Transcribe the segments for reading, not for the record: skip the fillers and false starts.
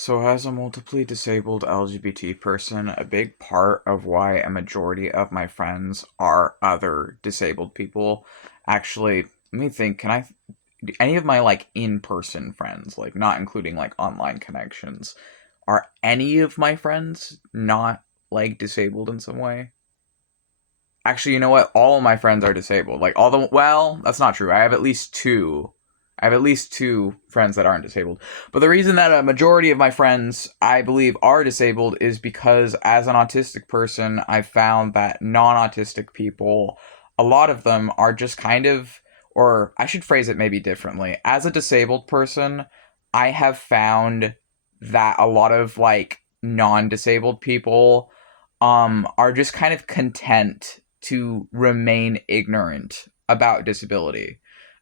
So, as a multiply disabled LGBT person, a big part of why a majority of my friends are other disabled people. Actually, let me think. Any of my in person friends, like not including like online connections, are any of my friends not like disabled in some way? Actually, you know what? All of my friends are disabled. Well, that's not true. I have at least two. I have at least two friends that aren't disabled. But the reason that a majority of my friends, I believe, are disabled is because as an autistic person, I've found that non autistic people, a lot of them are just kind of, or I should phrase it maybe differently. As a disabled person, I have found that a lot of non disabled people are just kind of content to remain ignorant about disability.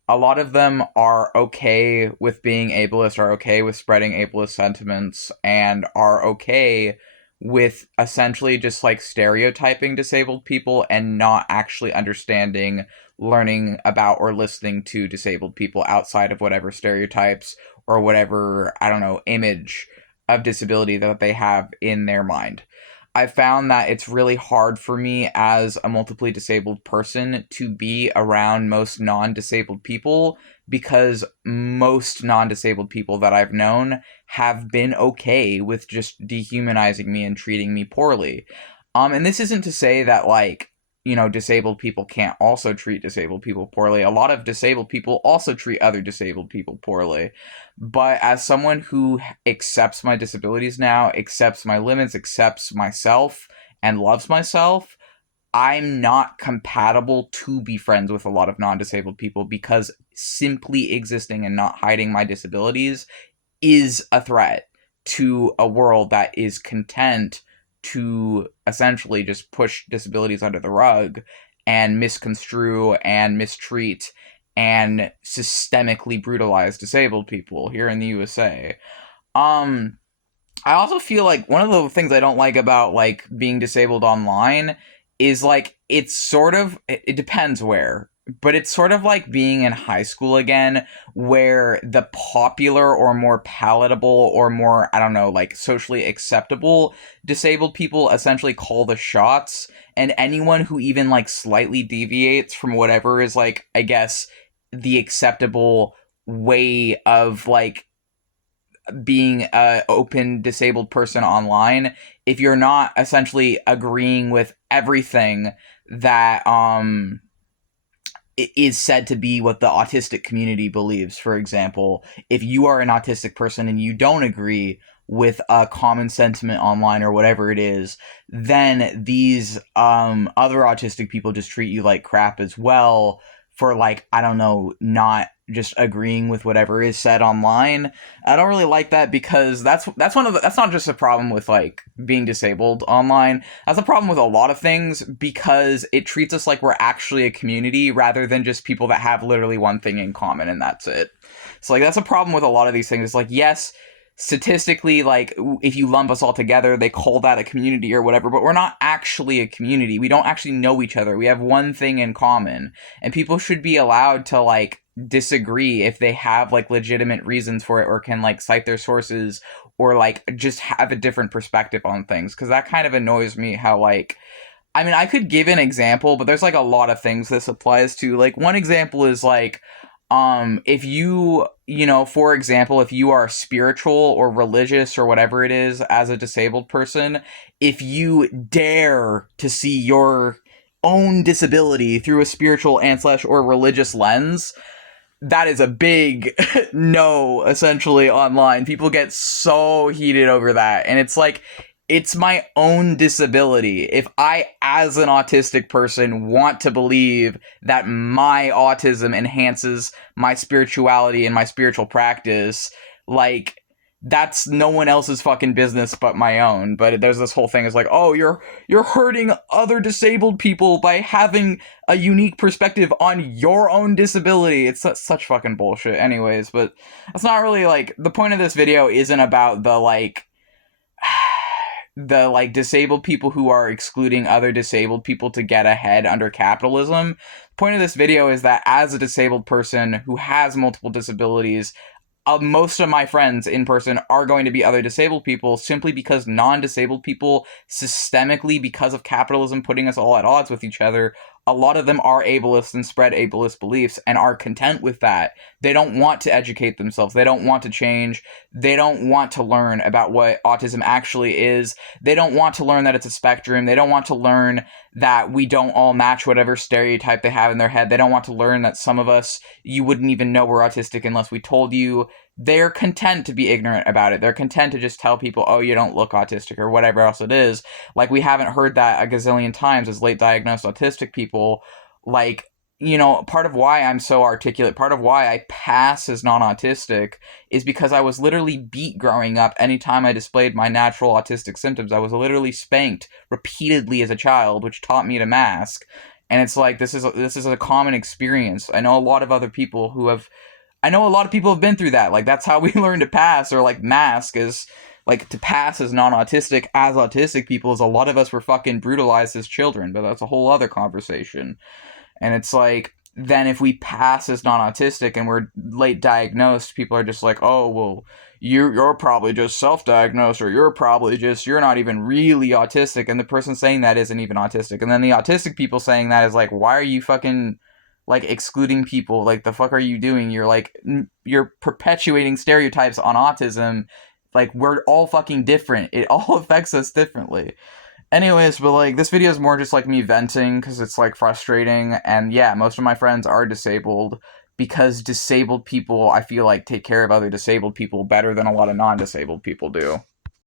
A lot of them are okay with being ableist, are okay with spreading ableist sentiments, and are okay with essentially just like stereotyping disabled people and not actually understanding, learning about, or listening to disabled people outside of whatever stereotypes or whatever, I don't know, image of disability that they have in their mind. I found that it's really hard for me as a multiply disabled person to be around most non disabled people because most non disabled people that I've known have been okay with just dehumanizing me and treating me poorly. And this isn't to say that, disabled people can't also treat disabled people poorly. A lot of disabled people also treat other disabled people poorly. But as someone who accepts my disabilities now, accepts my limits, accepts myself, and loves myself, I'm not compatible to be friends with a lot of non disabled people because simply existing and not hiding my disabilities is a threat to a world that is content to essentially just push disabilities under the rug and misconstrue and mistreat and systemically brutalize disabled people here in the USA. Um I also feel like one of the things I don't like about being disabled online is it's sort of it depends where, but it's sort of like being in high school again where the popular or more palatable or more, I don't know, socially acceptable disabled people essentially call the shots, and anyone who even slightly deviates from whatever is I guess the acceptable way of being a open disabled person online, if you're not essentially agreeing with everything that is said to be what the autistic community believes. For example, if you are an autistic person and you don't agree with a common sentiment online or whatever it is, then these other autistic people just treat you like crap as well for I don't know, not just agreeing with whatever is said online. I don't really like that because that's not just a problem with being disabled online. That's a problem with a lot of things because it treats us like we're actually a community rather than just people that have literally one thing in common and that's it. So that's a problem with a lot of these things. It's yes, statistically, if you lump us all together, they call that a community or whatever, but we're not actually a community. We don't actually know each other. We have one thing in common, and people should be allowed to disagree if they have legitimate reasons for it or can cite their sources or just have a different perspective on things, because that kind of annoys me how I mean, I could give an example, but there's a lot of things this applies to. One example is if for example, if you are spiritual or religious or whatever it is as a disabled person, if you dare to see your own disability through a spiritual and slash or religious lens, that is a big no, essentially, online. People get so heated over that, and it's my own disability. If I, as an autistic person, want to believe that my autism enhances my spirituality and my spiritual practice, that's no one else's fucking business but my own. But there's this whole thing is oh, you're hurting other disabled people by having a unique perspective on your own disability. It's such fucking bullshit. Anyways, but that's not really the point of this video. Isn't about the disabled people who are excluding other disabled people to get ahead under capitalism. The point of this video is that as a disabled person who has multiple disabilities, most of my friends in person are going to be other disabled people, simply because non-disabled people, systemically, because of capitalism putting us all at odds with each other, a lot of them are ableist and spread ableist beliefs and are content with that. They don't want to educate themselves. They don't want to change. They don't want to learn about what autism actually is. They don't want to learn that it's a spectrum. They don't want to learn that we don't all match whatever stereotype they have in their head. They don't want to learn that some of us, you wouldn't even know we're autistic unless we told you. They're content to be ignorant about it. They're content to just tell people, oh, you don't look autistic, or whatever else it is. Like, we haven't heard that a gazillion times as late diagnosed autistic people. Like, part of why I'm so articulate, part of why I pass as non-autistic, is because I was literally beat growing up anytime I displayed my natural autistic symptoms. I was literally spanked repeatedly as a child, which taught me to mask. And it's like, this is a common experience. I know a lot of other people who have I know a lot of people have been through that. Like, that's how we learn to pass, or like mask, is like to pass as non-autistic as autistic people. Is a lot of us were fucking brutalized as children, but that's a whole other conversation. And it's like, then if we pass as non-autistic and we're late diagnosed, people are just like, oh, well, you're probably just self-diagnosed, or you're not even really autistic, and the person saying that isn't even autistic. And then the autistic people saying that is like, why are you fucking like excluding people? Like, the fuck are you doing? You're perpetuating stereotypes on autism. Like, we're all fucking different. It all affects us differently. Anyways, but like, this video is more just like me venting because it's like frustrating. And yeah, most of my friends are disabled, because disabled people, I feel like, take care of other disabled people better than a lot of non-disabled people do.